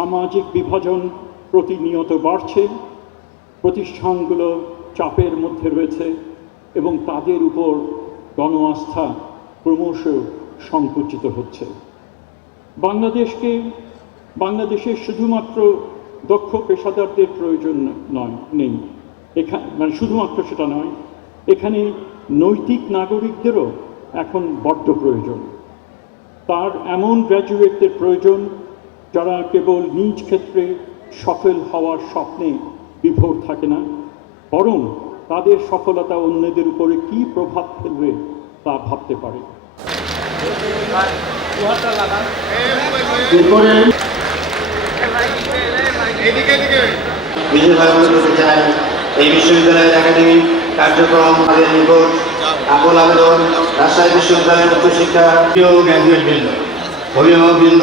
সামাজিক বিভাজন প্রতিনিয়ত বাড়ছে, প্রতিষ্ঠানগুলো চাপের মধ্যে রয়েছে এবং তাদের উপর গণ আস্থা ক্রমশ সংকুচিত হচ্ছে। বাংলাদেশকে, বাংলাদেশের শুধুমাত্র দক্ষ পেশাদারদের প্রয়োজন নয়, নেই। এখানে মানে শুধুমাত্র সেটা নয়, এখানে নৈতিক নাগরিকদেরও এখন বড্ড প্রয়োজন। তার এমন গ্র্যাজুয়েটদের প্রয়োজন যারা কেবল নিজ ক্ষেত্রে সফল হওয়ার স্বপ্নে বিভোর থাকে না বরং তাদের সফলতা অন্যদের উপরে কী প্রভাব ফেলবে তা ভাবতে পারে। বিশেষভাবে চাই এই বিশ্ববিদ্যালয়ের একাডেমিক কার্যক্রম আমাদের নিকট আবেদন। রাজশাহী বিশ্ববিদ্যালয়ের উচ্চশিক্ষা প্রিয় গ্র্যাজুয়েট বৃন্দ অভিভাবক বৃন্দ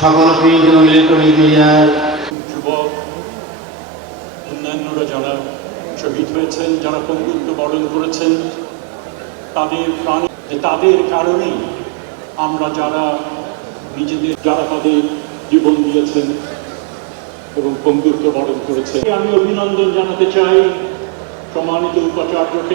সকল এবং ইলেকট্রনিক মিডিয়ার যুবক, অন্যান্যরা যারা শহীদ হয়েছেন, যারা পঙ্গুত্ব বরণ করেছেন, তাদের প্রাণ যে তাদের কারণেই আমরা যারা নিজেদের যারা তাদের জীবন দিয়েছেন এবং পঙ্গুত্ব বরণ করেছেন। আমি অভিনন্দন জানাতে চাই সম্মানিত উপাচার্যকে।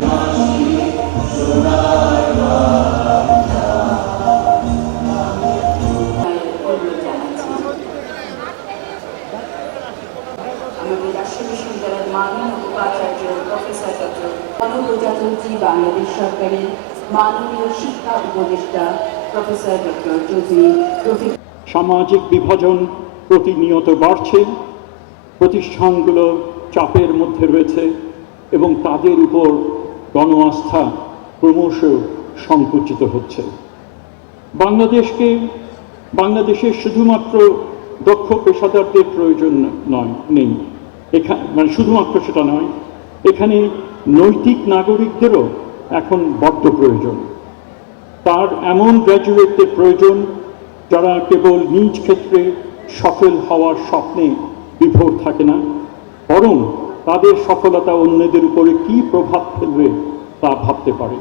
গণপ্রজাতন্ত্রী বাংলাদেশ সরকারের মাননীয় শিক্ষা উপদেষ্টা প্রফেসর ডক্টর চৌধুরী সামাজিক বিভাজন প্রতিনিয়ত বাড়ছে, প্রতিষ্ঠানগুলো চাপের মধ্যে রয়েছে এবং তাদের উপর গণ আস্থা ক্রমশ সংকুচিত হচ্ছে। বাংলাদেশকে বাংলাদেশের শুধুমাত্র দক্ষ পেশাদারদের প্রয়োজন নয়, নেই। এখানে মানে শুধুমাত্র সেটা নয়, এখানে নৈতিক নাগরিকদেরও এখন বদ্ধ প্রয়োজন। তার এমন গ্র্যাজুয়েটদের প্রয়োজন যারা কেবল নিজ ক্ষেত্রে সফল হওয়ার স্বপ্নে বিভোর থাকে না, বরং তাদের সফলতা অন্যদের উপরে কি প্রভাব ফেলবে তা ভাবতে পারে।